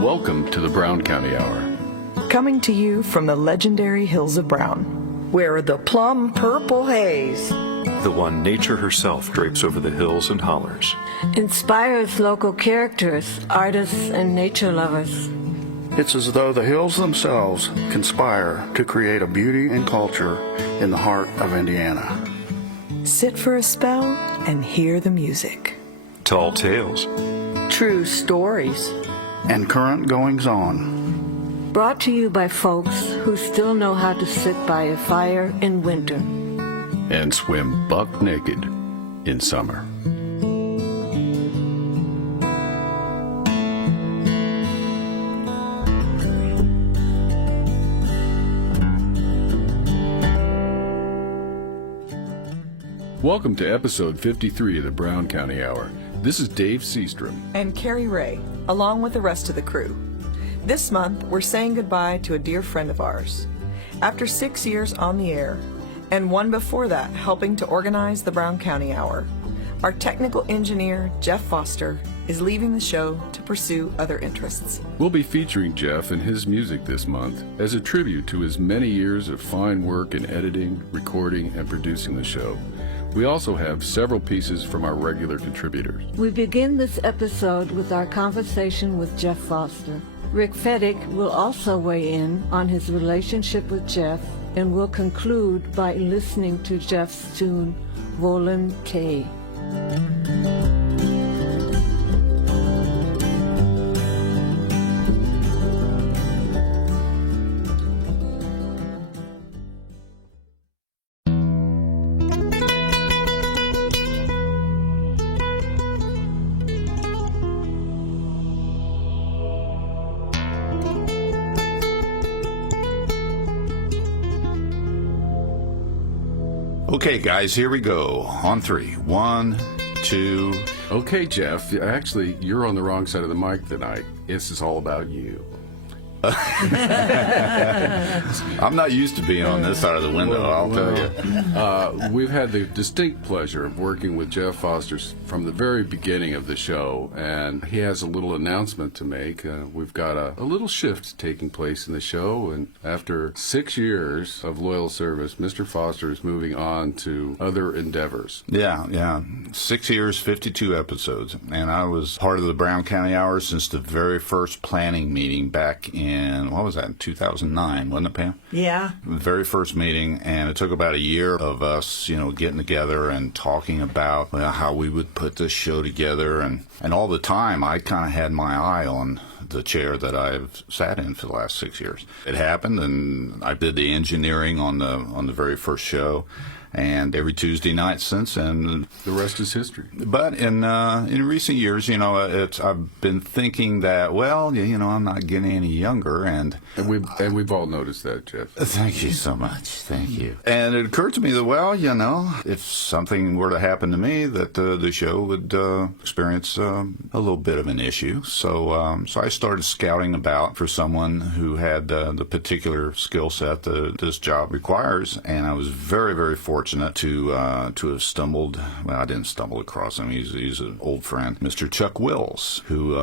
Welcome to the Brown County Hour. Coming to you from the legendary hills of Brown, where the plum purple haze, the one nature herself drapes over the hills and hollers, inspires local characters, artists, and nature lovers. It's as though the hills themselves conspire to create a beauty and culture in the heart of Indiana. Sit for a spell and hear the music. Tall tales, true stories, and current goings-on. Brought to you by folks who still know how to sit by a fire in winter and swim buck naked in summer. Welcome to episode 53 of the Brown County Hour. This is Dave Seastrom. And Carrie Ray, along with the rest of the crew. This month, we're saying goodbye to a dear friend of ours. After 6 years on the air, and one before that helping to organize the Brown County Hour, our technical engineer, Jeff Foster, is leaving the show to pursue other interests. We'll be featuring Jeff and his music this month as a tribute to his many years of fine work in editing, recording, and producing the show. We also have several pieces from our regular contributors. We begin this episode with our conversation with Jeff Foster. Rick Feddick will also weigh in on his relationship with Jeff, and will conclude by listening to Jeff's tune, Wollen Tee. Okay, guys, here we go. On three. 1, 2. Okay, Jeff. Actually, you're on the wrong side of the mic tonight. This is all about you. I'm not used to being on this side of the window, I'll tell you. We've had the distinct pleasure of working with Jeff Foster from the very beginning of the show, and he has a little announcement to make. We've got a little shift taking place in the show, and after 6 years of loyal service, Mr. Foster is moving on to other endeavors. Yeah. 6 years, 52 episodes, and I was part of the Brown County Hour since the very first planning meeting back in, what was that, 2009, wasn't it, Pam? Yeah. The very first meeting, and it took about a year of us, getting together and talking about how we would put this show together, and all the time I kind of had my eye on the chair that I've sat in for the last 6 years. It happened, and I did the engineering on the very first show, and every Tuesday night since, and the rest is history. But in recent years, I've been thinking that, I'm not getting any younger, and we've all noticed that, Jeff. Thank you so much. Thank you. And it occurred to me that, if something were to happen to me, that the show would experience a little bit of an issue. So I started scouting about for someone who had the particular skill set that this job requires, and I was very, very fortunate to have stumbled. Well, I didn't stumble across him. He's an old friend, Mr. Chuck Wills, who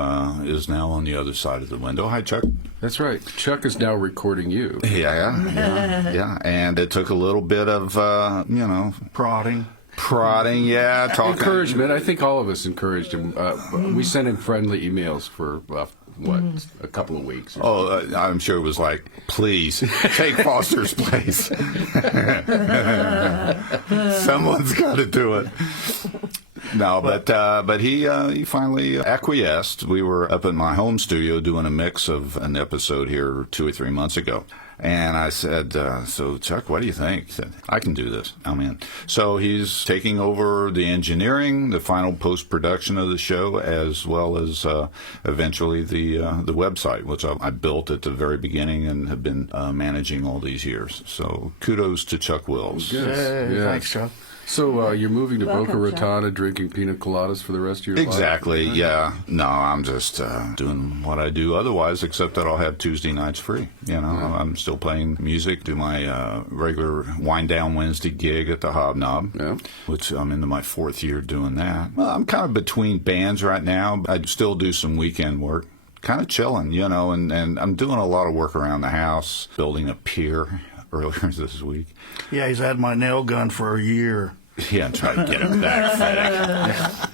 is now on the other side of the window. Hi, Chuck. That's right. Chuck is now recording you. Yeah. And it took a little bit of, prodding, yeah. Encouragement. I think all of us encouraged him. We sent him friendly emails for, a couple of weeks. I'm sure it was like, please, take Foster's place. Someone's got to do it. No, but he finally acquiesced. We were up in my home studio doing a mix of an episode here 2 or 3 months ago. And I said, so Chuck, what do you think? He said, I can do this. I'm in. So he's taking over the engineering, the final post-production of the show, as well as eventually the website, which I built at the very beginning and have been managing all these years. So kudos to Chuck Wills. Yes. Thanks, Chuck. So you're moving to Welcome, Boca Chuck. Raton, drinking pina coladas for the rest of your life? Exactly, yeah. No, I'm just doing what I do otherwise, except that I'll have Tuesday nights free. I'm still playing music, do my regular Wind Down Wednesday gig at the Hobnob, which I'm into my 4th year doing that. Well, I'm kind of between bands right now. I still do some weekend work. kind of chilling, you know, and I'm doing a lot of work around the house, building a pier earlier this week. Yeah, he's had my nail gun for a year. Yeah, I'm trying to get him back, FedEx.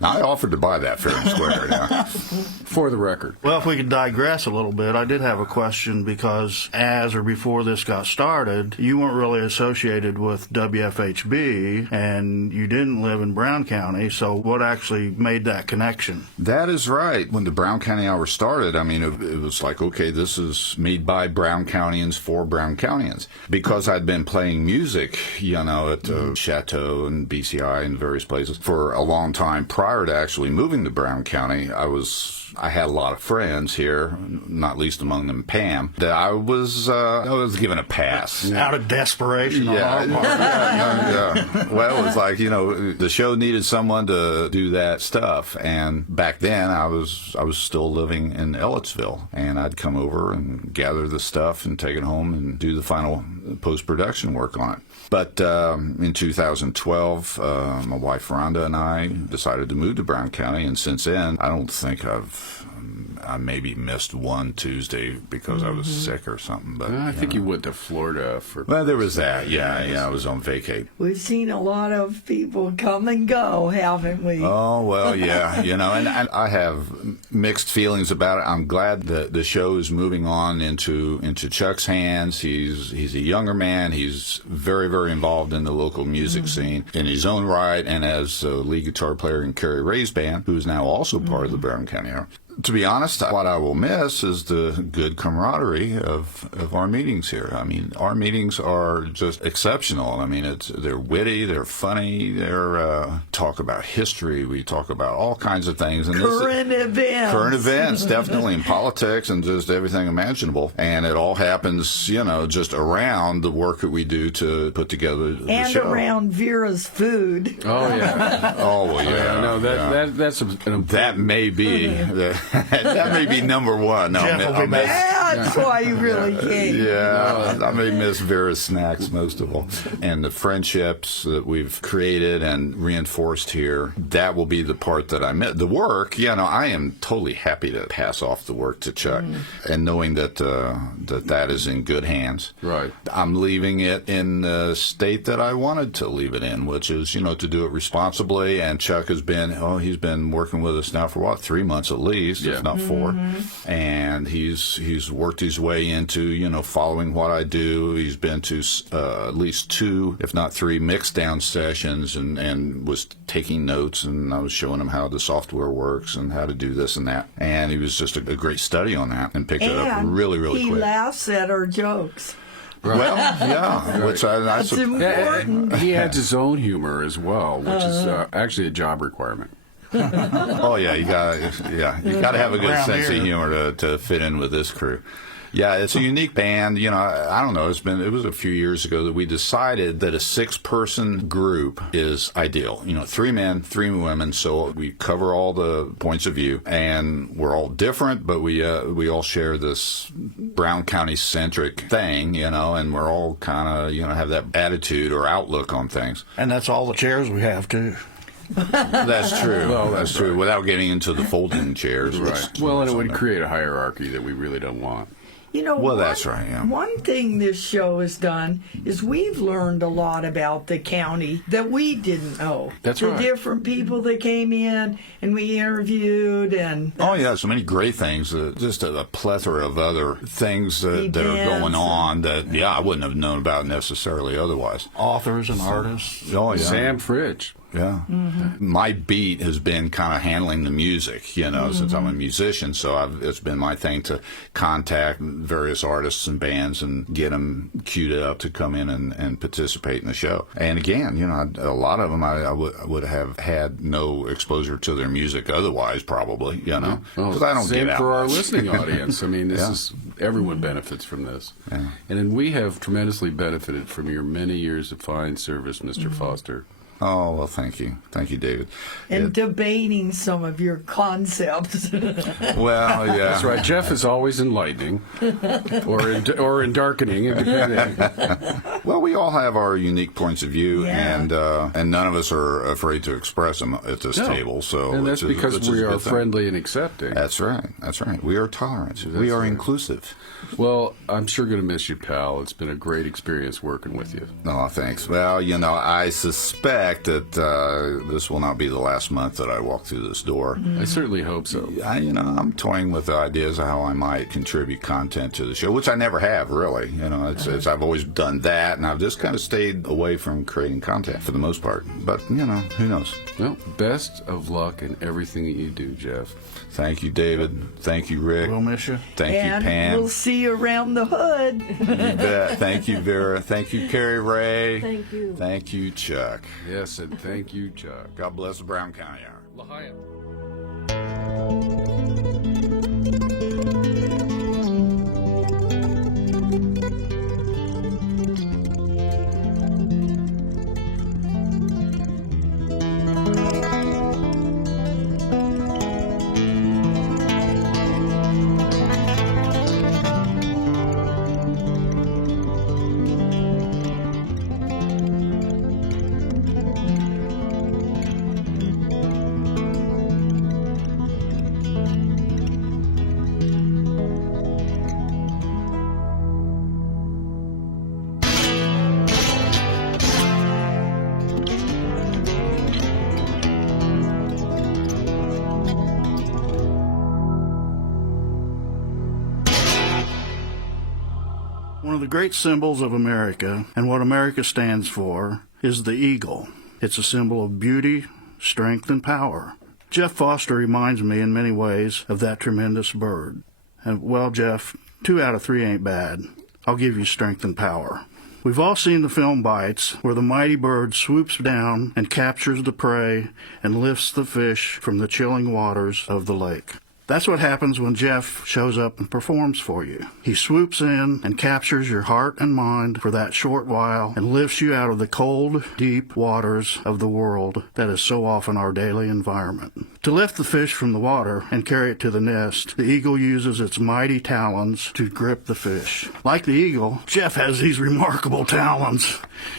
Now, I offered to buy that fair and square. Yeah. For the record. Well, if we could digress a little bit, I did have a question because as or before this got started, you weren't really associated with WFHB and you didn't live in Brown County, so what actually made that connection? That is right. When the Brown County Hour started, I mean, it was like, okay, this is made by Brown Countians for Brown Countians. Because I'd been playing music, you know, at Chateau and BCI and various places for a long time prior to actually moving to Brown County. I had a lot of friends here, not least among them Pam, that I was given a pass. Out of desperation. Yeah. Well, it was like, you know, the show needed someone to do that stuff, and back then I was still living in Ellettsville, and I'd come over and gather the stuff and take it home and do the final post-production work on it. But in 2012, my wife Rhonda and I decided to move to Brown County, and since then, I don't think I maybe missed one Tuesday because I was sick or something. But I think you went to Florida for... Well, there was that. Yeah, I was on vacay. We've seen a lot of people come and go, haven't we? Oh, well, yeah, you know, and I have mixed feelings about it. I'm glad that the show is moving on into Chuck's hands. He's a younger man. He's very, very involved in the local music scene in his own right, and as a lead guitar player in Carrie Ray's band, who is now also part of the Brown County Hour. To be honest, what I will miss is the good camaraderie of our meetings here. I mean, our meetings are just exceptional. I mean, they're witty, they're funny, they're talk about history. We talk about all kinds of things. And Current events, definitely, in politics and just everything imaginable. And it all happens, you know, just around the work that we do to put together the and show. around Vera's food. Oh, yeah. Oh, well, yeah. No, that's that may be... that may be number one. No, Jeff will be back. That's why you really came. Yeah, I may miss Vera's snacks most of all. And the friendships that we've created and reinforced here, that will be the part that I miss. The work, you know, I am totally happy to pass off the work to Chuck. And knowing that that is in good hands. Right. I'm leaving it in the state that I wanted to leave it in, which is, you know, to do it responsibly. And Chuck has been, he's been working with us now for 3 months at least, if not 4. And he's worked his way into, you know, following what I do. He's been to at least 2, if not 3, mix down sessions and was taking notes, and I was showing him how the software works and how to do this and that. And he was just a great study on that and picked it up really, really quick. He laughs at our jokes. Well, yeah, which That's important. He adds his own humor as well, which is actually a job requirement. Oh yeah, you gotta have a good Around sense here. of humor to fit in with this crew. Yeah, it's a unique band. You know, I don't know. It was a few years ago that we decided that a 6-person group is ideal. You know, 3 men, 3 women, so we cover all the points of view, and we're all different, but we all share this Brown County centric thing. You know, and we're all kind of, you know, have that attitude or outlook on things. And that's all the chairs we have, too. That's true. Well, that's true. Without getting into the folding chairs, Right. Well, and it would create a hierarchy that we really don't want. You know, Well, that's right, yeah. One thing this show has done is we've learned a lot about the county that we didn't know. That's the right. different people that came in and we interviewed and Oh, yeah, so many great things. Just a plethora of other things that are Events going on that, I wouldn't have known about necessarily otherwise. Authors and artists. Oh, yeah. Sam Fridge. Yeah. My beat has been kind of handling the music, you know, since I'm a musician. So it's been my thing to contact various artists and bands and get them queued up to come in and participate in the show. And again, you know, a lot of them I would have had no exposure to their music otherwise, probably, you know, because I don't Same get out for our much. listening audience. I mean, this is everyone benefits from this, and then we have tremendously benefited from your many years of fine service, Mr. Foster. Oh, well, thank you, David. and debating some of your concepts. Well, yeah, That's right. Jeff is always enlightening, or in darkening, depending. Well, we all have our unique points of view, Yeah. and none of us are afraid to express them at this table. So, And that's because it's we a are good thing. friendly and accepting. That's right. That's right. We are tolerant. We are right. inclusive. Well, I'm sure going to miss you, pal. It's been a great experience working with you. Oh, thanks. Well, I suspect that this will not be the last month that I walk through this door. I certainly hope so. I'm toying with the ideas of how I might contribute content to the show, which I never have, really. It's I've always done that, and I've just kind of stayed away from creating content for the most part. But, who knows? Well, best of luck in everything that you do, Jeff. Thank you, David. Thank you, Rick. We'll miss you. Thank And you, Pam. we'll see you around the hood. You bet. Thank you, Vera. Thank you, Carrie Ray. Thank you. Thank you, Chuck. Yes, and thank you, Chuck. God bless the Brown County Hour. L'Chaim. One of the great symbols of America, and what America stands for, is the eagle. It's a symbol of beauty, strength, and power. Jeff Foster reminds me in many ways of that tremendous bird. And, well, Jeff, 2 out of 3 ain't bad. I'll give you strength and power. We've all seen the film Bites, where the mighty bird swoops down and captures the prey and lifts the fish from the chilling waters of the lake. That's what happens when Jeff shows up and performs for you. He swoops in and captures your heart and mind for that short while and lifts you out of the cold, deep waters of the world that is so often our daily environment. To lift the fish from the water and carry it to the nest, the eagle uses its mighty talons to grip the fish. Like the eagle, Jeff has these remarkable talons.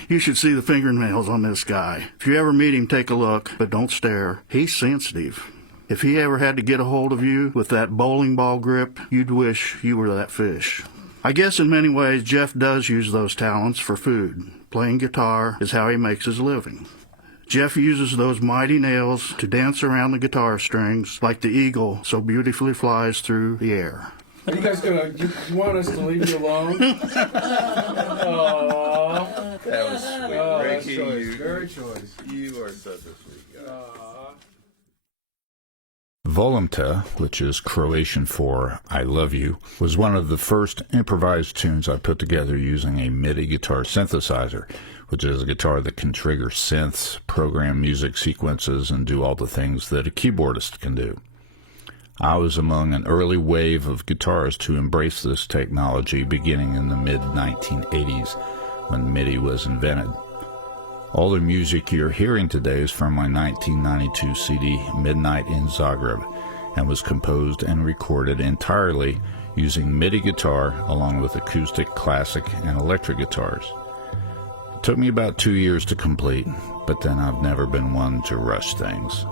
You should see the fingernails on this guy. If you ever meet him, take a look, but don't stare. He's sensitive. If he ever had to get a hold of you with that bowling ball grip, you'd wish you were that fish. I guess in many ways, Jeff does use those talents for food. Playing guitar is how he makes his living. Jeff uses those mighty nails to dance around the guitar strings like the eagle so beautifully flies through the air. Are you guys you want us to leave you alone? Aww. That was sweet. Oh, Ricky, choice. Very choice. You are such a sweet guy. Aww. Volumta, which is Croatian for I love you, was one of the first improvised tunes I put together using a MIDI guitar synthesizer, which is a guitar that can trigger synths, program music sequences, and do all the things that a keyboardist can do. I was among an early wave of guitarists to embrace this technology beginning in the mid-1980s when MIDI was invented. All the music you're hearing today is from my 1992 CD, Midnight in Zagreb, and was composed and recorded entirely using MIDI guitar along with acoustic, classic, and electric guitars. It took me about 2 years to complete, but then I've never been one to rush things.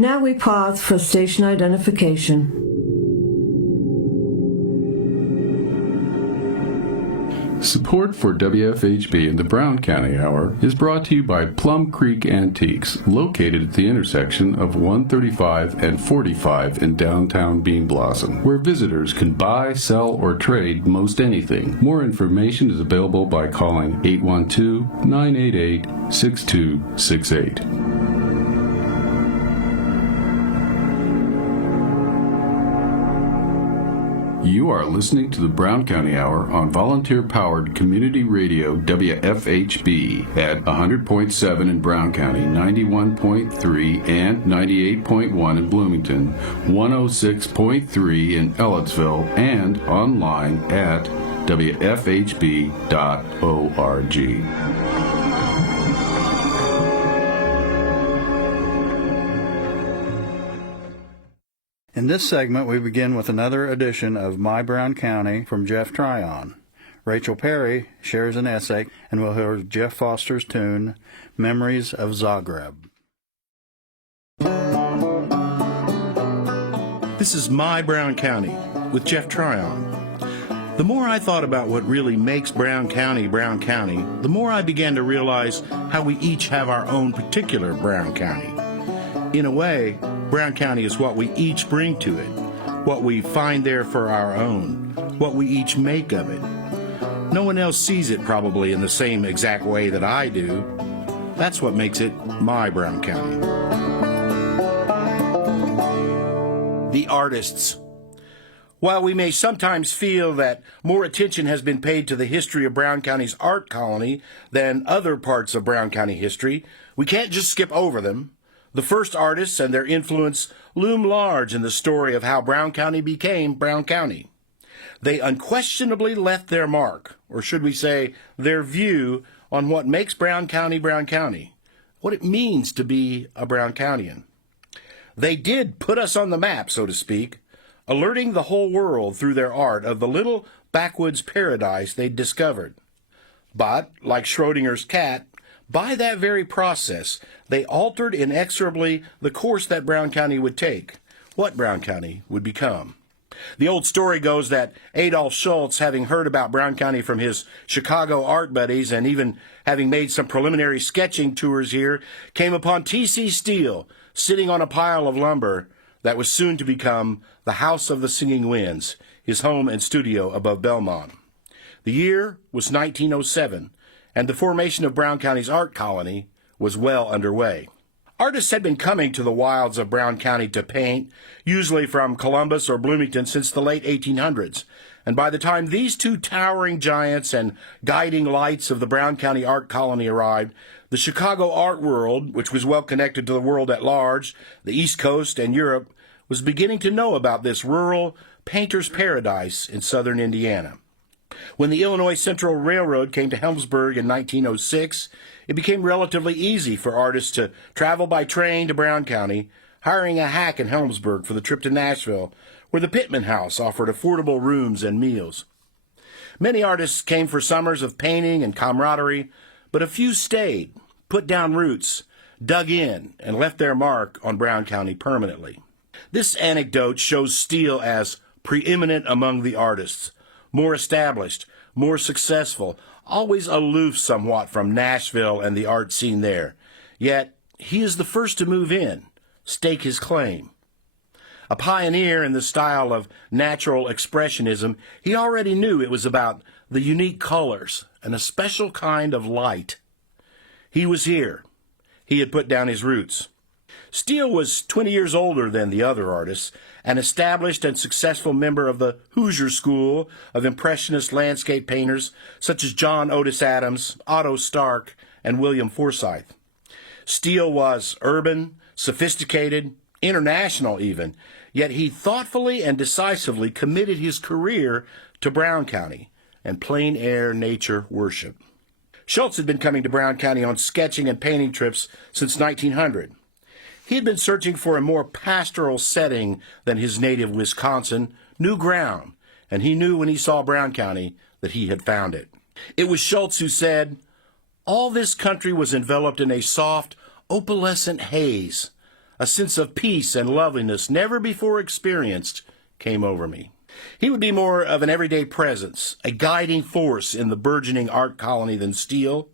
Now we pause for station identification. Support for WFHB and the Brown County Hour is brought to you by Plum Creek Antiques, located at the intersection of 135 and 45 in downtown Bean Blossom, where visitors can buy, sell, or trade most anything. More information is available by calling 812-988-6268. You are listening to the Brown County Hour on volunteer-powered community radio WFHB at 100.7 in Brown County, 91.3 and 98.1 in Bloomington, 106.3 in Ellettsville, and online at wfhb.org. In this segment, we begin with another edition of My Brown County from Jeff Tryon. Rachel Perry shares an essay, and we'll hear Jeff Foster's tune, Memories of Zagreb. This is My Brown County with Jeff Tryon. The more I thought about what really makes Brown County, the more I began to realize how we each have our own particular Brown County. In a way, Brown County is what we each bring to it, what we find there for our own, what we each make of it. No one else sees it probably in the same exact way that I do. That's what makes it my Brown County. The artists. While we may sometimes feel that more attention has been paid to the history of Brown County's art colony than other parts of Brown County history, we can't just skip over them. The first artists and their influence loom large in the story of how Brown County became Brown County. They unquestionably left their mark, or should we say, their view on what makes Brown County, what it means to be a Brown Countyan. They did put us on the map, so to speak, alerting the whole world through their art of the little backwoods paradise they'd discovered. But, like Schrodinger's cat, by that very process, they altered inexorably the course that Brown County would take, what Brown County would become. The old story goes that Adolf Schultz, having heard about Brown County from his Chicago art buddies and even having made some preliminary sketching tours here, came upon T.C. Steele sitting on a pile of lumber that was soon to become the House of the Singing Winds, his home and studio above Belmont. The year was 1907. And the formation of Brown County's art colony was well underway. Artists had been coming to the wilds of Brown County to paint, usually from Columbus or Bloomington, since the late 1800s. And by the time these two towering giants and guiding lights of the Brown County art colony arrived, the Chicago art world, which was well connected to the world at large, the East Coast and Europe, was beginning to know about this rural painter's paradise in southern Indiana. When the Illinois Central Railroad came to Helmsburg in 1906, it became relatively easy for artists to travel by train to Brown County, hiring a hack in Helmsburg for the trip to Nashville, where the Pittman House offered affordable rooms and meals. Many artists came for summers of painting and camaraderie, but a few stayed, put down roots, dug in, and left their mark on Brown County permanently. This anecdote shows Steele as preeminent among the artists, more established, more successful, always aloof somewhat from Nashville and the art scene there. Yet, he is the first to move in, stake his claim. A pioneer in the style of natural expressionism, he already knew it was about the unique colors and a special kind of light. He was here. He had put down his roots. Steele was 20 years older than the other artists, an established and successful member of the Hoosier School of Impressionist landscape painters such as John Otis Adams, Otto Stark, and William Forsythe. Steele was urban, sophisticated, international even, yet he thoughtfully and decisively committed his career to Brown County and plein-air nature worship. Schultz had been coming to Brown County on sketching and painting trips since 1900. He had been searching for a more pastoral setting than his native Wisconsin, new ground, and he knew when he saw Brown County that he had found it. It was Schultz who said, "All this country was enveloped in a soft, opalescent haze, a sense of peace and loveliness never before experienced came over me. He would be more of an everyday presence, a guiding force in the burgeoning art colony than Steele.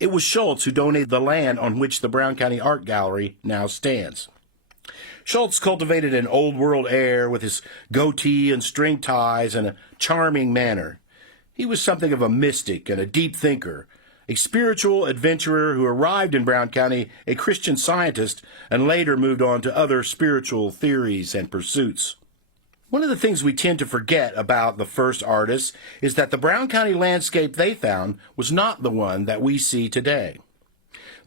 It was Schultz who donated the land on which the Brown County Art Gallery now stands. Schultz cultivated an old-world air with his goatee and string ties and a charming manner. He was something of a mystic and a deep thinker, a spiritual adventurer who arrived in Brown County a Christian Scientist and later moved on to other spiritual theories and pursuits. One of the things we tend to forget about the first artists is that the Brown County landscape they found was not the one that we see today.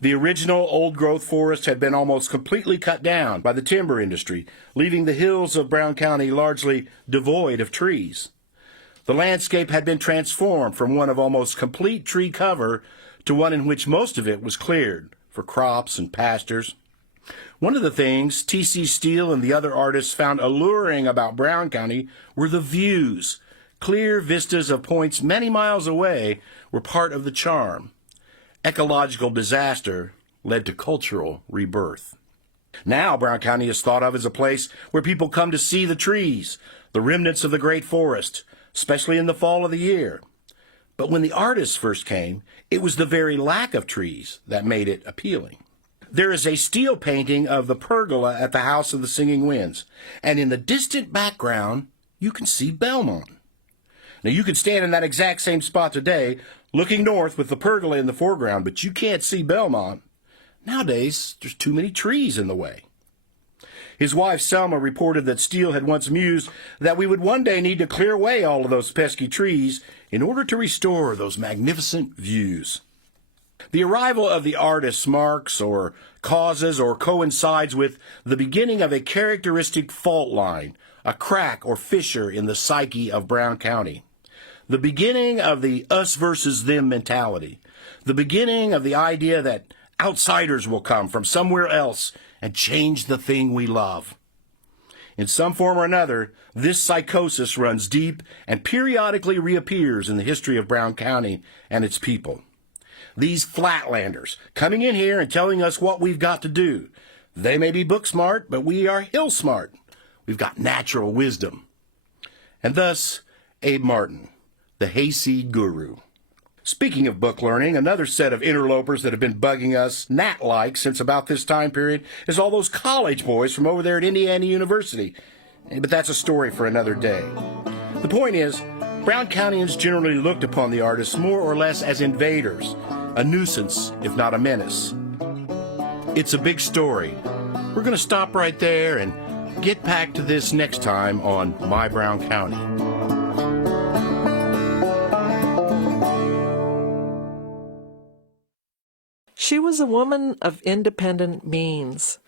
The original old-growth forest had been almost completely cut down by the timber industry, leaving the hills of Brown County largely devoid of trees. The landscape had been transformed from one of almost complete tree cover to one in which most of it was cleared for crops and pastures. One of the things T.C. Steele and the other artists found alluring about Brown County were the views. Clear vistas of points many miles away were part of the charm. Ecological disaster led to cultural rebirth. Now Brown County is thought of as a place where people come to see the trees, the remnants of the great forest, especially in the fall of the year. But when the artists first came, it was the very lack of trees that made it appealing. There is a steel painting of the pergola at the House of the Singing Winds, and in the distant background, you can see Belmont. Now, you could stand in that exact same spot today, looking north with the pergola in the foreground, but you can't see Belmont. Nowadays, there's too many trees in the way. His wife, Selma, reported that Steele had once mused that we would one day need to clear away all of those pesky trees in order to restore those magnificent views. The arrival of the artists marks or causes or coincides with the beginning of a characteristic fault line, a crack or fissure in the psyche of Brown County. The beginning of the us versus them mentality. The beginning of the idea that outsiders will come from somewhere else and change the thing we love. In some form or another, this psychosis runs deep and periodically reappears in the history of Brown County and its people. These flatlanders coming in here and telling us what we've got to do. They may be book smart, but we are hill smart. We've got natural wisdom. And thus, Abe Martin, the hayseed guru. Speaking of book learning, another set of interlopers that have been bugging us gnat-like since about this time period is all those college boys from over there at Indiana University. But that's a story for another day. The point is, Brown Countians generally looked upon the artists more or less as invaders, a nuisance, if not a menace. It's a big story. We're going to stop right there and get back to this next time on My Brown County. She was a woman of independent means.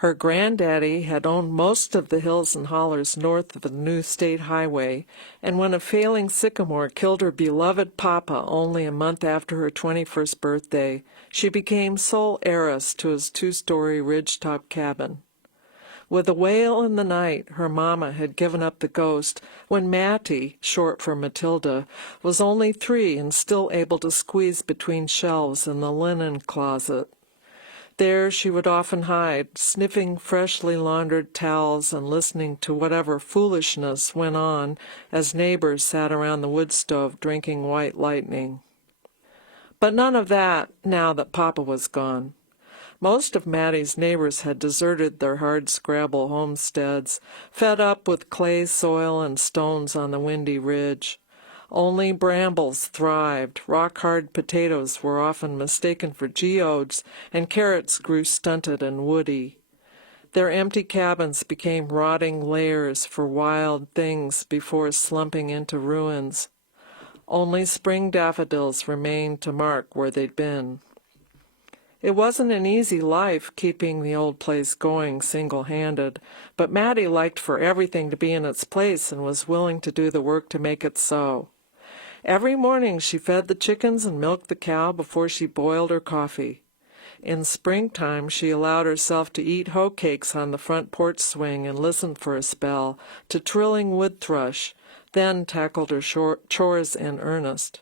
Her granddaddy had owned most of the hills and hollers north of the new state highway, and when a failing sycamore killed her beloved papa only a month after her 21st birthday, she became sole heiress to his 2-story ridgetop cabin. With a wail in the night, her mama had given up the ghost when Mattie, short for Matilda, was only 3 and still able to squeeze between shelves in the linen closet. There she would often hide, sniffing freshly laundered towels and listening to whatever foolishness went on as neighbors sat around the wood stove drinking white lightning. But none of that now that Papa was gone. Most of Mattie's neighbors had deserted their hard-scrabble homesteads, fed up with clay soil and stones on the windy ridge. Only brambles thrived, rock-hard potatoes were often mistaken for geodes, and carrots grew stunted and woody. Their empty cabins became rotting lairs for wild things before slumping into ruins. Only spring daffodils remained to mark where they'd been. It wasn't an easy life keeping the old place going single-handed, but Mattie liked for everything to be in its place and was willing to do the work to make it so. Every morning she fed the chickens and milked the cow before she boiled her coffee. In springtime she allowed herself to eat hoe cakes on the front porch swing and listen for a spell to trilling wood thrush, then tackled her chores in earnest.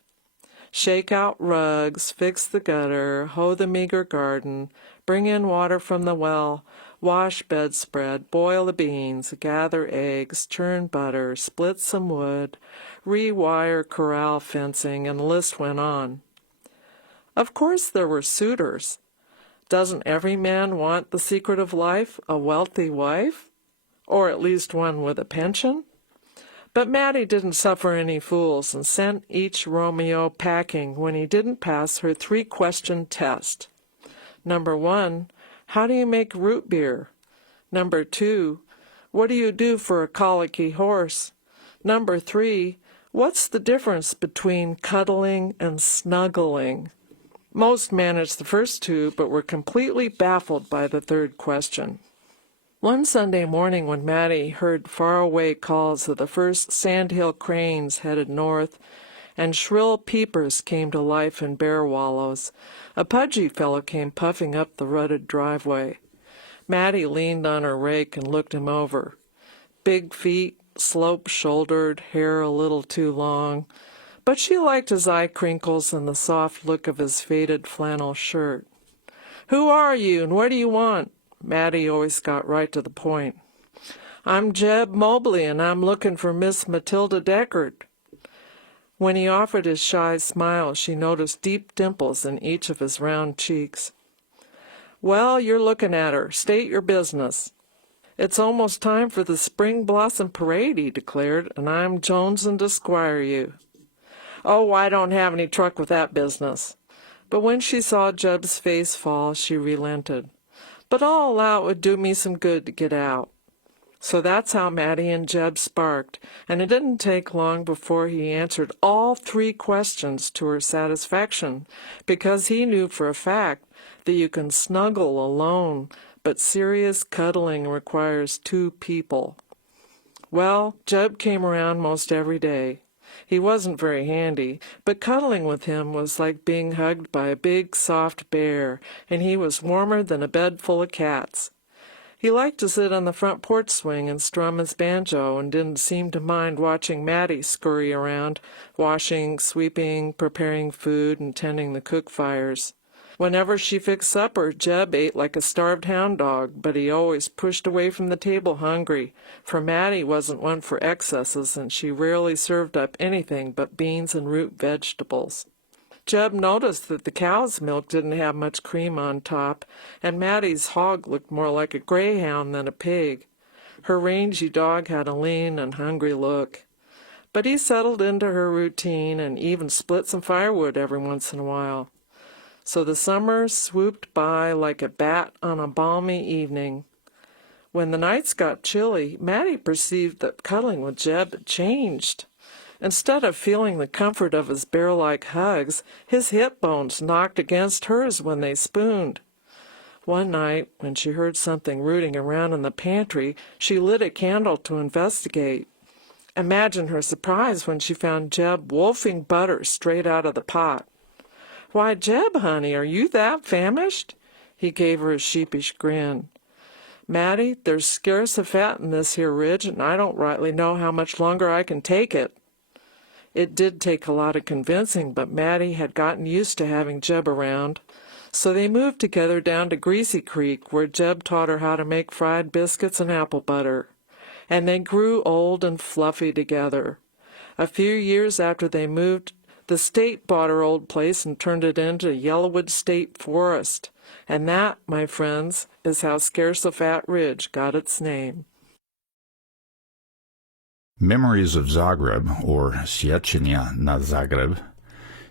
Shake out rugs, fix the gutter, hoe the meager garden, bring in water from the well, Wash bedspread, boil the beans, gather eggs, churn butter, split some wood, rewire corral fencing, and the list went on. Of course there were suitors. Doesn't every man want the secret of life, a wealthy wife? Or at least one with a pension? But Mattie didn't suffer any fools and sent each Romeo packing when he didn't pass her 3-question test. Number 1, how do you make root beer? Number 2, what do you do for a colicky horse? Number 3, what's the difference between cuddling and snuggling? Most managed the first 2, but were completely baffled by the 3rd question. One Sunday morning when Mattie heard faraway calls of the first sandhill cranes headed north, and shrill peepers came to life in bear wallows, a pudgy fellow came puffing up the rutted driveway. Mattie leaned on her rake and looked him over. Big feet, slope-shouldered, hair a little too long, but she liked his eye crinkles and the soft look of his faded flannel shirt. "Who are you, and what do you want?" Mattie always got right to the point. "I'm Jeb Mobley, and I'm looking for Miss Matilda Deckard." When he offered his shy smile, she noticed deep dimples in each of his round cheeks. "Well, you're looking at her. State your business." "It's almost time for the Spring Blossom Parade," he declared, "and I'm jonesing to squire you." "Oh, I don't have any truck with that business." But when she saw Jeb's face fall, she relented. "But I'll allow it would do me some good to get out." So that's how Mattie and Jeb sparked, and it didn't take long before he answered all 3 questions to her satisfaction, because he knew for a fact that you can snuggle alone, but serious cuddling requires 2 people. Well, Jeb came around most every day. He wasn't very handy, but cuddling with him was like being hugged by a big, soft bear, and he was warmer than a bed full of cats. He liked to sit on the front porch swing and strum his banjo, and didn't seem to mind watching Mattie scurry around, washing, sweeping, preparing food, and tending the cook fires. Whenever she fixed supper, Jeb ate like a starved hound dog, but he always pushed away from the table hungry, for Mattie wasn't one for excesses, and she rarely served up anything but beans and root vegetables. Jeb noticed that the cow's milk didn't have much cream on top, and Mattie's hog looked more like a greyhound than a pig. Her rangy dog had a lean and hungry look. But he settled into her routine and even split some firewood every once in a while. So the summer swooped by like a bat on a balmy evening. When the nights got chilly, Mattie perceived that cuddling with Jeb had changed. Instead of feeling the comfort of his bear-like hugs, his hip bones knocked against hers when they spooned. One night, when she heard something rooting around in the pantry, she lit a candle to investigate. Imagine her surprise when she found Jeb wolfing butter straight out of the pot. "Why, Jeb, honey, are you that famished?" He gave her a sheepish grin. "Mattie, there's scarce a fat in this here ridge, and I don't rightly know how much longer I can take it." It did take a lot of convincing, but Mattie had gotten used to having Jeb around. So they moved together down to Greasy Creek, where Jeb taught her how to make fried biscuits and apple butter. And they grew old and fluffy together. A few years after they moved, the state bought her old place and turned it into Yellowwood State Forest. And that, my friends, is how Scarce a Fat Ridge got its name. Memories of Zagreb, or Sjećanja na Zagreb,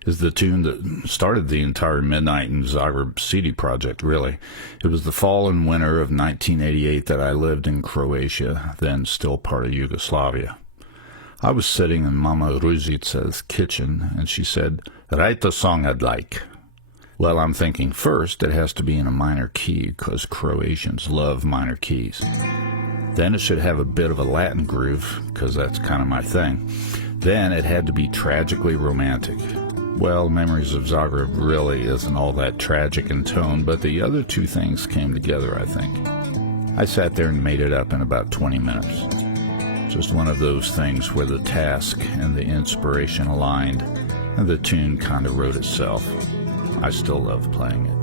is the tune that started the entire Midnight in Zagreb CD project, really. It was the fall and winter of 1988 that I lived in Croatia, then still part of Yugoslavia. I was sitting in Mama Ruzica's kitchen, and she said, "Write the song I'd like." Well, I'm thinking first it has to be in a minor key, because Croatians love minor keys. Then it should have a bit of a Latin groove, because that's kind of my thing. Then it had to be tragically romantic. Well, Memories of Zagreb really isn't all that tragic in tone, but the other 2 things came together, I think. I sat there and made it up in about 20 minutes. Just one of those things where the task and the inspiration aligned, and the tune kind of wrote itself. I still love playing it.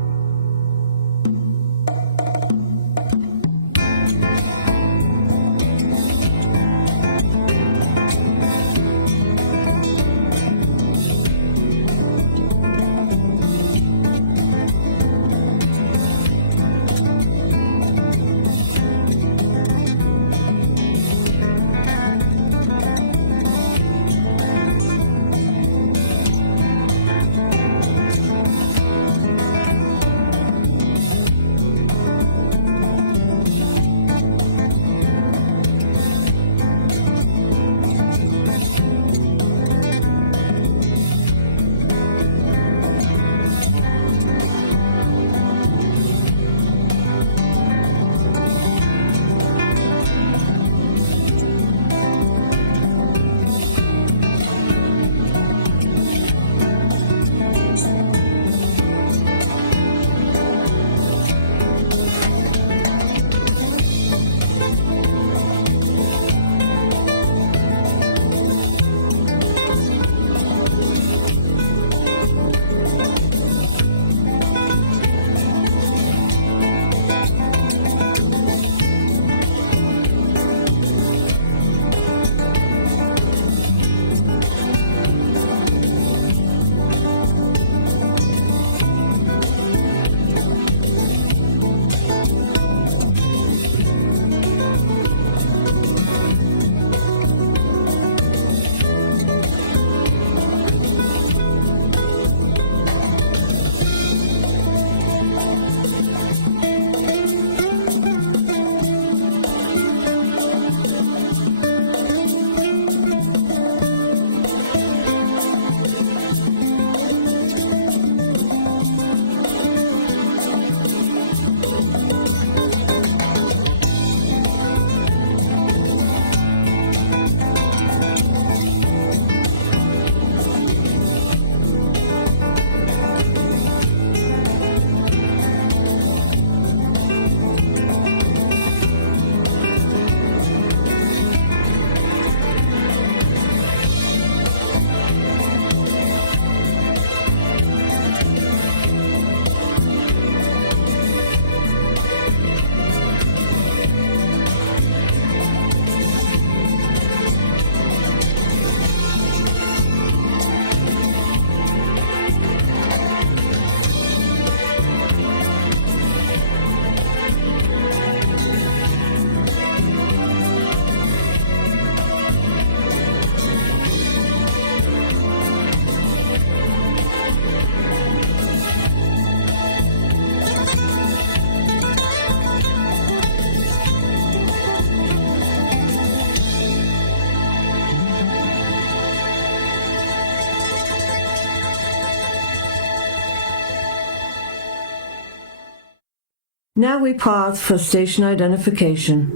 Now we pause for station identification.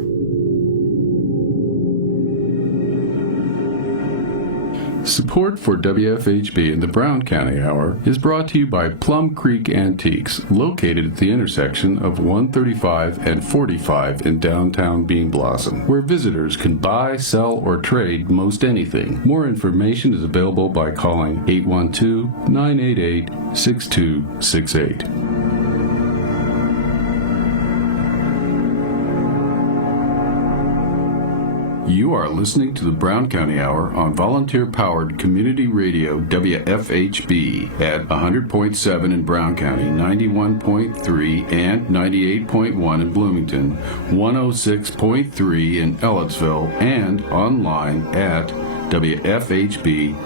Support for WFHB in the Brown County Hour is brought to you by Plum Creek Antiques, located at the intersection of 135 and 45 in downtown Bean Blossom, where visitors can buy, sell, or trade most anything. More information is available by calling 812-988-6268. You are listening to the Brown County Hour on volunteer-powered community radio WFHB at 100.7 in Brown County, 91.3 and 98.1 in Bloomington, 106.3 in Ellettsville, and online at wfhb.org.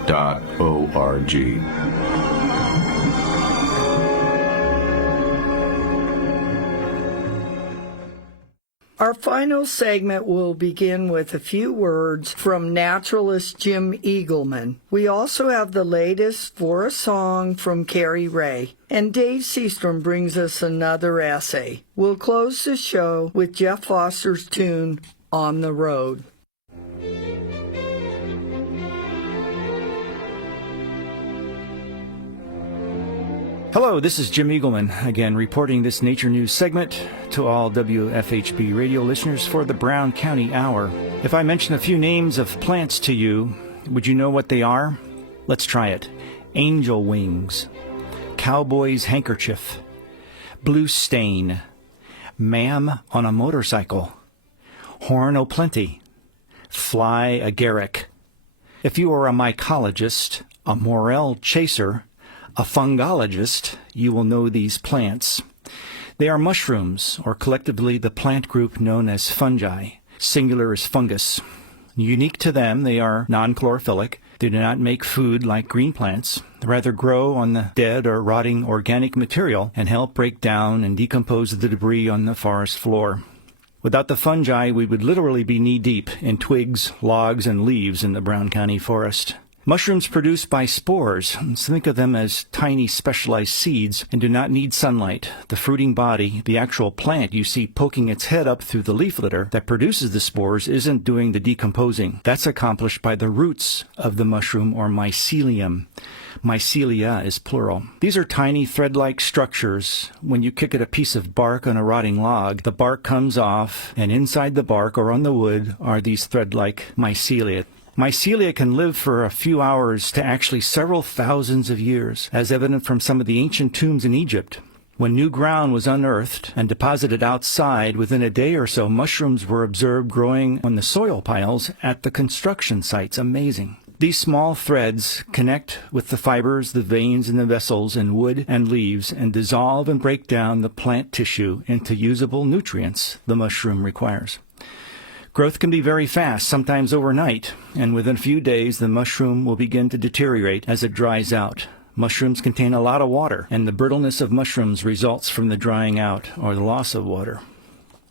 Our final segment will begin with a few words from naturalist Jim Eagleman. We also have the latest for a song from Carrie Ray. And Dave Seastrom brings us another essay. We'll close the show with Jeff Foster's tune, On the Road. Hello, this is Jim Eagleman, again reporting this Nature News segment to all WFHB radio listeners for the Brown County Hour. If I mention a few names of plants to you, would you know what they are? Let's try it. Angel wings, cowboy's handkerchief, blue stain, ma'am on a motorcycle, horn o' plenty, fly agaric. If you are a mycologist, a morel chaser, a fungologist, you will know these plants. They are mushrooms, or collectively the plant group known as fungi. Singular is fungus. Unique to them, they are non-chlorophyllic. They do not make food like green plants. They rather grow on the dead or rotting organic material and help break down and decompose the debris on the forest floor. Without the fungi, we would literally be knee-deep in twigs, logs, and leaves in the Brown County forest. Mushrooms produced by spores. Think of them as tiny specialized seeds and do not need sunlight. The fruiting body, the actual plant you see poking its head up through the leaf litter that produces the spores, isn't doing the decomposing. That's accomplished by the roots of the mushroom or mycelium. Mycelia is plural. These are tiny thread-like structures. When you kick at a piece of bark on a rotting log, the bark comes off, and inside the bark or on the wood are these thread-like mycelia. Mycelia can live for a few hours to actually several thousands of years, as evident from some of the ancient tombs in Egypt. When new ground was unearthed and deposited outside, within a day or so, mushrooms were observed growing on the soil piles at the construction sites. Amazing. These small threads connect with the fibers, the veins, and the vessels in wood and leaves and dissolve and break down the plant tissue into usable nutrients the mushroom requires. Growth can be very fast, sometimes overnight, and within a few days the mushroom will begin to deteriorate as it dries out. Mushrooms contain a lot of water, and the brittleness of mushrooms results from the drying out or the loss of water.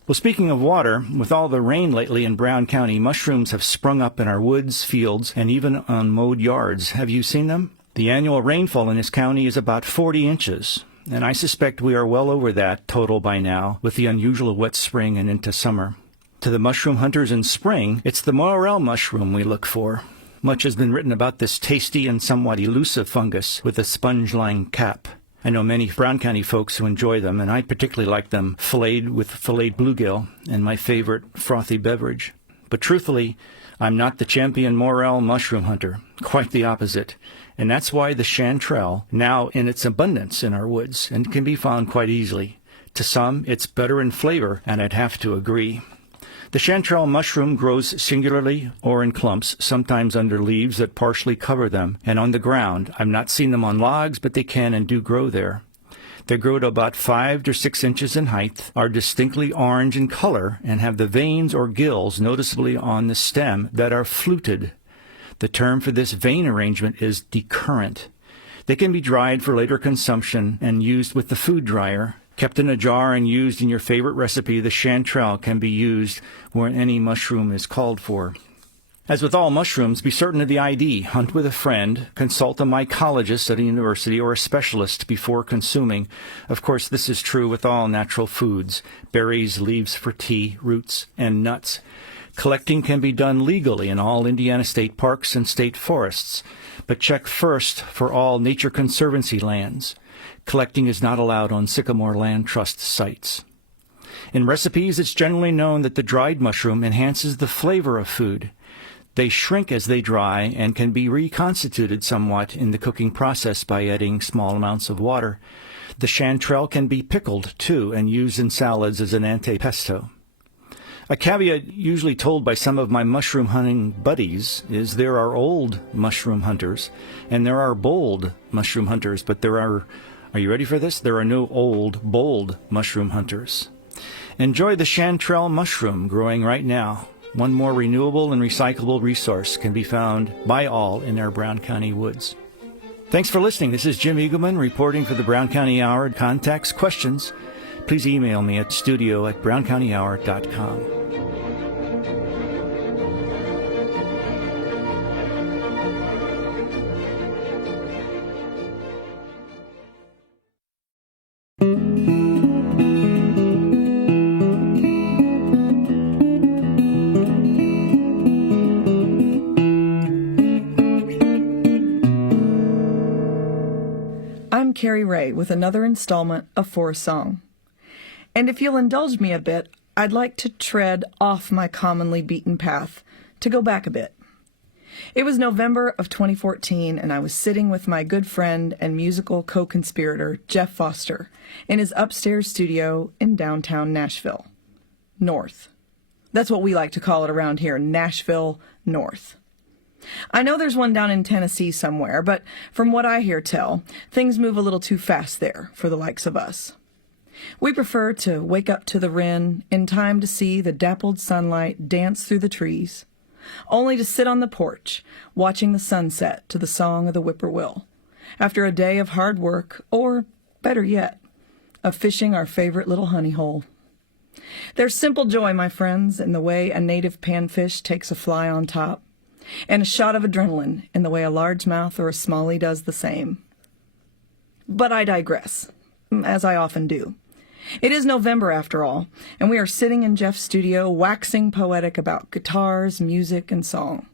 Well, speaking of water, with all the rain lately in Brown County, mushrooms have sprung up in our woods, fields, and even on mowed yards. Have you seen them? The annual rainfall in this county is about 40 inches, and I suspect we are well over that total by now with the unusual wet spring and into summer. To the mushroom hunters in spring, it's the morel mushroom we look for. Much has been written about this tasty and somewhat elusive fungus with a sponge-lined cap. I know many Brown County folks who enjoy them, and I particularly like them filleted with filleted bluegill and my favorite frothy beverage. But truthfully, I'm not the champion morel mushroom hunter, quite the opposite. And that's why the chanterelle, now in its abundance in our woods, and can be found quite easily. To some, it's better in flavor, and I'd have to agree. The chanterelle mushroom grows singularly or in clumps, sometimes under leaves that partially cover them, and on the ground. I've not seen them on logs, but they can and do grow there. They grow to about 5 to 6 inches in height, are distinctly orange in color, and have the veins or gills noticeably on the stem that are fluted. The term for this vein arrangement is decurrent. They can be dried for later consumption and used with the food dryer. Kept in a jar and used in your favorite recipe, the chanterelle can be used where any mushroom is called for. As with all mushrooms, be certain of the ID. Hunt with a friend. Consult a mycologist at a university or a specialist before consuming. Of course, this is true with all natural foods: berries, leaves for tea, roots, and nuts. Collecting can be done legally in all Indiana state parks and state forests, but check first for all Nature Conservancy lands. Collecting is not allowed on Sycamore Land Trust sites. In recipes, it's generally known that the dried mushroom enhances the flavor of food. They shrink as they dry and can be reconstituted somewhat in the cooking process by adding small amounts of water. The chanterelle can be pickled, too, and used in salads as an antipesto. A caveat usually told by some of my mushroom hunting buddies is there are old mushroom hunters and there are bold mushroom hunters, but are you ready for this? There are no old, bold mushroom hunters. Enjoy the chanterelle mushroom growing right now. One more renewable and recyclable resource can be found by all in our Brown County woods. Thanks for listening. This is Jim Eagleman reporting for the Brown County Hour. Contacts, questions, please email me at studio@browncountyhour.com. I'm Carrie Ray with another installment of For a Song. And if you'll indulge me a bit, I'd like to tread off my commonly beaten path, to go back a bit. It was November of 2014, and I was sitting with my good friend and musical co-conspirator, Jeff Foster, in his upstairs studio in downtown Nashville. North. That's what we like to call it around here, Nashville North. I know there's one down in Tennessee somewhere, but from what I hear tell, things move a little too fast there for the likes of us. We prefer to wake up to the wren in time to see the dappled sunlight dance through the trees, only to sit on the porch watching the sunset to the song of the whippoorwill, after a day of hard work, or, better yet, of fishing our favorite little honey hole. There's simple joy, my friends, in the way a native panfish takes a fly on top, and a shot of adrenaline in the way a largemouth or a smallie does the same. But I digress, as I often do. It is November, after all, and we are sitting in Jeff's studio waxing poetic about guitars, music, and song.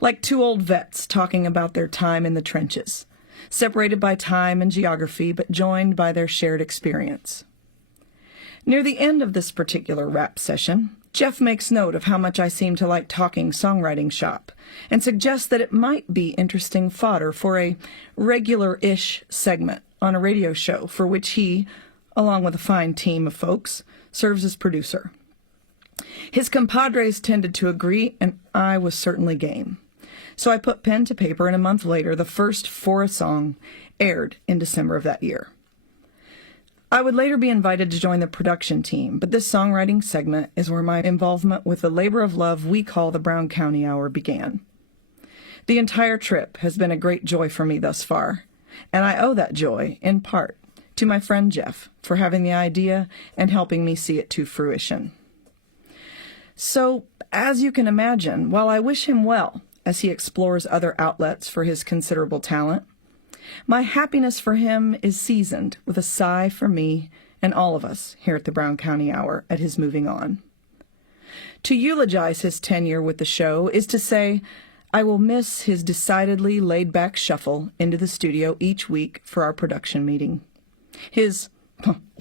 Like two old vets talking about their time in the trenches, separated by time and geography, but joined by their shared experience. Near the end of this particular rap session, Jeff makes note of how much I seem to like talking songwriting shop, and suggests that it might be interesting fodder for a regular-ish segment on a radio show for which he, along with a fine team of folks, serves as producer. His compadres tended to agree, and I was certainly game. So I put pen to paper, and a month later, the first For a Song aired in December of that year. I would later be invited to join the production team, but this songwriting segment is where my involvement with the labor of love we call the Brown County Hour began. The entire trip has been a great joy for me thus far, and I owe that joy, in part, to my friend Jeff for having the idea and helping me see it to fruition. So, as you can imagine, while I wish him well as he explores other outlets for his considerable talent, my happiness for him is seasoned with a sigh for me and all of us here at the Brown County Hour at his moving on. To eulogize his tenure with the show is to say I will miss his decidedly laid-back shuffle into the studio each week for our production meeting. His,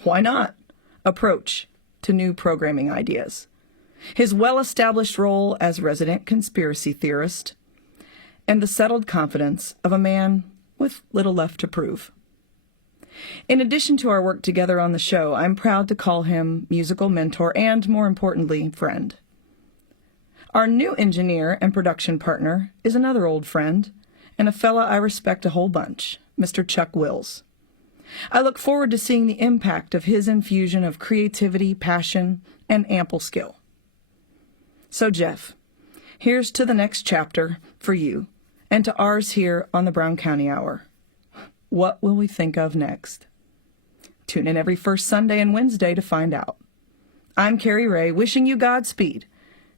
why not, approach to new programming ideas. His well-established role as resident conspiracy theorist, and the settled confidence of a man with little left to prove. In addition to our work together on the show, I'm proud to call him musical mentor and, more importantly, friend. Our new engineer and production partner is another old friend, and a fella I respect a whole bunch, Mr. Chuck Wills. I look forward to seeing the impact of his infusion of creativity, passion, and ample skill. So, Jeff, here's to the next chapter for you, and to ours here on the Brown County Hour. What will we think of next? Tune in every first Sunday and Wednesday to find out. I'm Carrie Ray, wishing you Godspeed,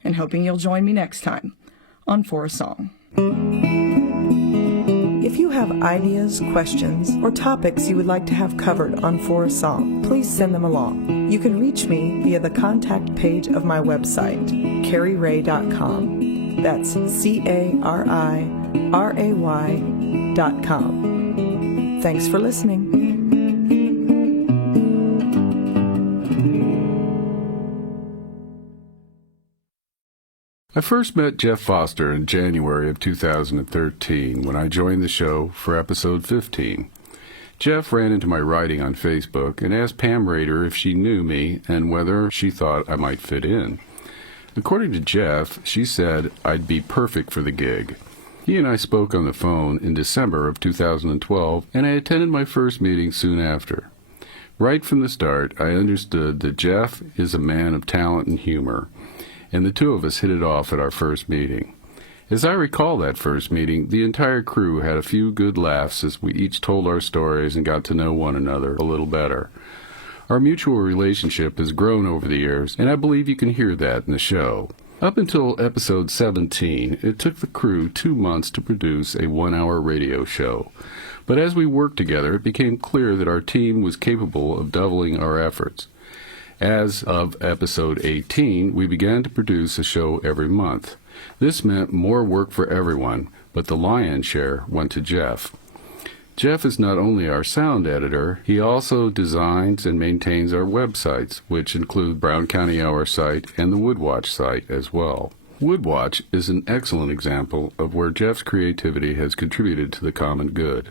and hoping you'll join me next time on For a Song. If you have ideas, questions, or topics you would like to have covered on For a Song, please send them along. You can reach me via the contact page of my website, CarrieRay.com. That's CarrieRay.com. Thanks for listening. I first met Jeff Foster in January of 2013 when I joined the show for episode 15. Jeff ran into my writing on Facebook and asked Pam Rader if she knew me and whether she thought I might fit in. According to Jeff, she said I'd be perfect for the gig. He and I spoke on the phone in December of 2012, and I attended my first meeting soon after. Right from the start, I understood that Jeff is a man of talent and humor, and the two of us hit it off at our first meeting. As I recall that first meeting, the entire crew had a few good laughs as we each told our stories and got to know one another a little better. Our mutual relationship has grown over the years, and I believe you can hear that in the show. Up until episode 17, it took the crew 2 months to produce a 1-hour radio show. But as we worked together, it became clear that our team was capable of doubling our efforts. As of episode 18, we began to produce a show every month. This meant more work for everyone, but the lion's share went to Jeff. Jeff is not only our sound editor, he also designs and maintains our websites, which include Brown County Hour site and the Woodwatch site as well. Woodwatch is an excellent example of where Jeff's creativity has contributed to the common good.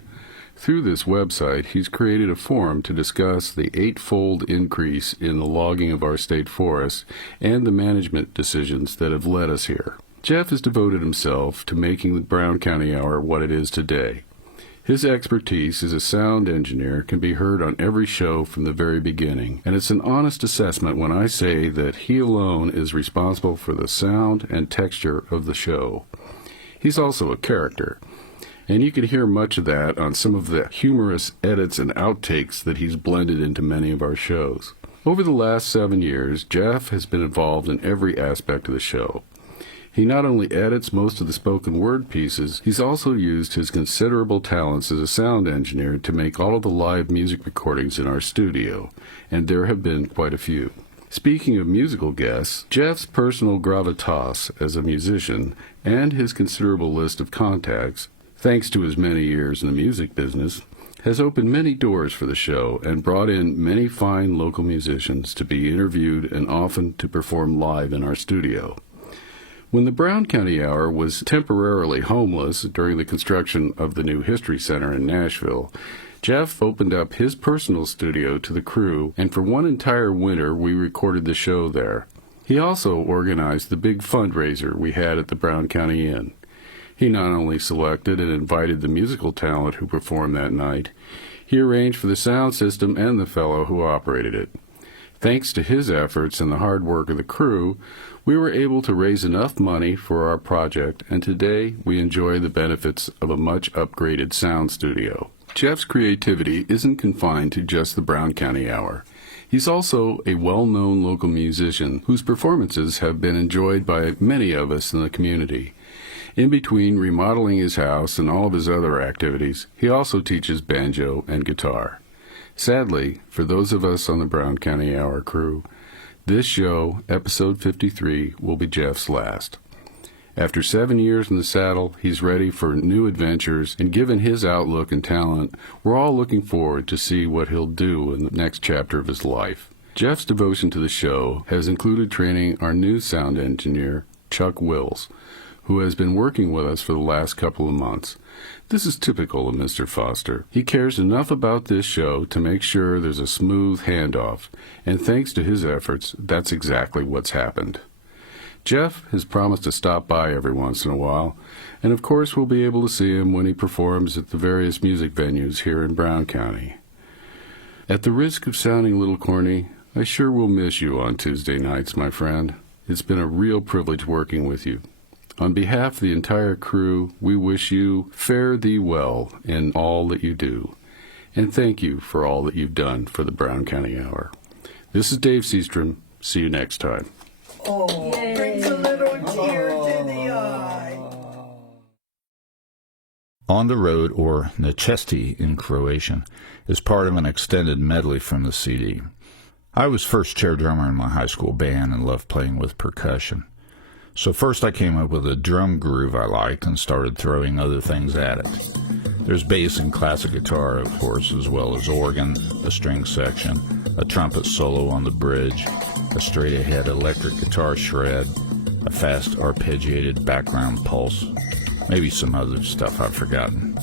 Through this website, he's created a forum to discuss the 8-fold increase in the logging of our state forests and the management decisions that have led us here. Jeff has devoted himself to making the Brown County Hour what it is today. His expertise as a sound engineer can be heard on every show from the very beginning, and it's an honest assessment when I say that he alone is responsible for the sound and texture of the show. He's also a character, and you can hear much of that on some of the humorous edits and outtakes that he's blended into many of our shows. Over the last 7 years, Jeff has been involved in every aspect of the show. He not only edits most of the spoken word pieces, he's also used his considerable talents as a sound engineer to make all of the live music recordings in our studio, and there have been quite a few. Speaking of musical guests, Jeff's personal gravitas as a musician and his considerable list of contacts, thanks to his many years in the music business, has opened many doors for the show and brought in many fine local musicians to be interviewed and often to perform live in our studio. When the Brown County Hour was temporarily homeless during the construction of the new History Center in Nashville, Jeff opened up his personal studio to the crew, and for one entire winter we recorded the show there. He also organized the big fundraiser we had at the Brown County Inn. He not only selected and invited the musical talent who performed that night, he arranged for the sound system and the fellow who operated it. Thanks to his efforts and the hard work of the crew, we were able to raise enough money for our project, and today we enjoy the benefits of a much upgraded sound studio. Jeff's creativity isn't confined to just the Brown County Hour. He's also a well-known local musician whose performances have been enjoyed by many of us in the community. In between remodeling his house and all of his other activities, he also teaches banjo and guitar. Sadly, for those of us on the Brown County Hour crew, this show, episode 53, will be Jeff's last. After 7 years in the saddle, he's ready for new adventures, and given his outlook and talent, we're all looking forward to see what he'll do in the next chapter of his life. Jeff's devotion to the show has included training our new sound engineer, Chuck Wills, who has been working with us for the last couple of months. This is typical of Mr. Foster. He cares enough about this show to make sure there's a smooth handoff, and thanks to his efforts, that's exactly what's happened. Jeff has promised to stop by every once in a while, and of course we'll be able to see him when he performs at the various music venues here in Brown County. At the risk of sounding a little corny, I sure will miss you on Tuesday nights, my friend. It's been a real privilege working with you. On behalf of the entire crew, we wish you fare thee well in all that you do, and thank you for all that you've done for the Brown County Hour. This is Dave Seastrom. See you next time. Oh, brings a little tear to the eye. On the Road, or Necesti in Croatian, is part of an extended medley from the CD. I was first chair drummer in my high school band and loved playing with percussion. So first I came up with a drum groove I liked and started throwing other things at it. There's bass and classic guitar, of course, as well as organ, a string section, a trumpet solo on the bridge, a straight-ahead electric guitar shred, a fast arpeggiated background pulse, maybe some other stuff I've forgotten.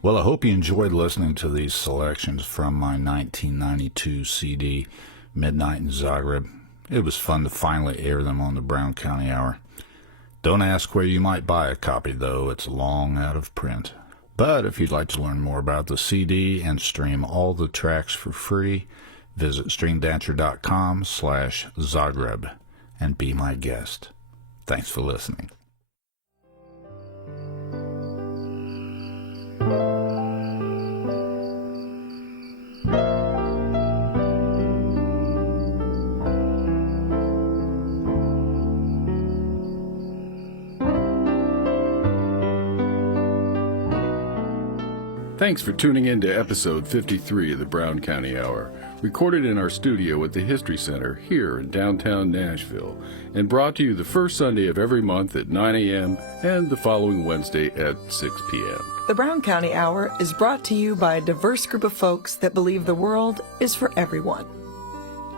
Well, I hope you enjoyed listening to these selections from my 1992 CD, Midnight in Zagreb. It was fun to finally air them on the Brown County Hour. Don't ask where you might buy a copy, though. It's long out of print. But if you'd like to learn more about the CD and stream all the tracks for free, visit stringdancer.com/Zagreb and be my guest. Thanks for listening. Thanks for tuning in to episode 53 of the Brown County Hour, recorded in our studio at the History Center here in downtown Nashville, and brought to you the first Sunday of every month at 9 a.m. and the following Wednesday at 6 p.m. The Brown County Hour is brought to you by a diverse group of folks that believe the world is for everyone.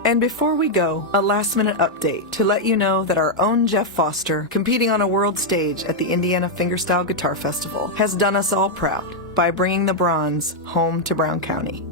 And before we go, a last-minute update to let you know that our own Jeff Foster, competing on a world stage at the Indiana Fingerstyle Guitar Festival, has done us all proud by bringing the bronze home to Brown County.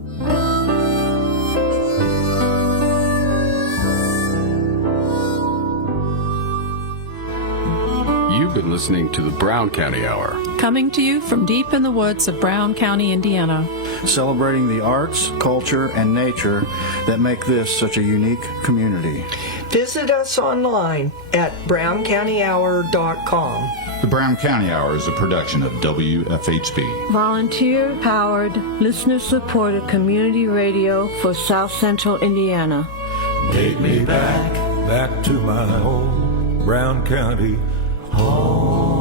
You've been listening to the Brown County Hour. Coming to you from deep in the woods of Brown County, Indiana. Celebrating the arts, culture, and nature that make this such a unique community. Visit us online at browncountyhour.com. The Brown County Hour is a production of WFHB. Volunteer-powered, listener-supported community radio for South Central Indiana. Take me back to my home, Brown County home.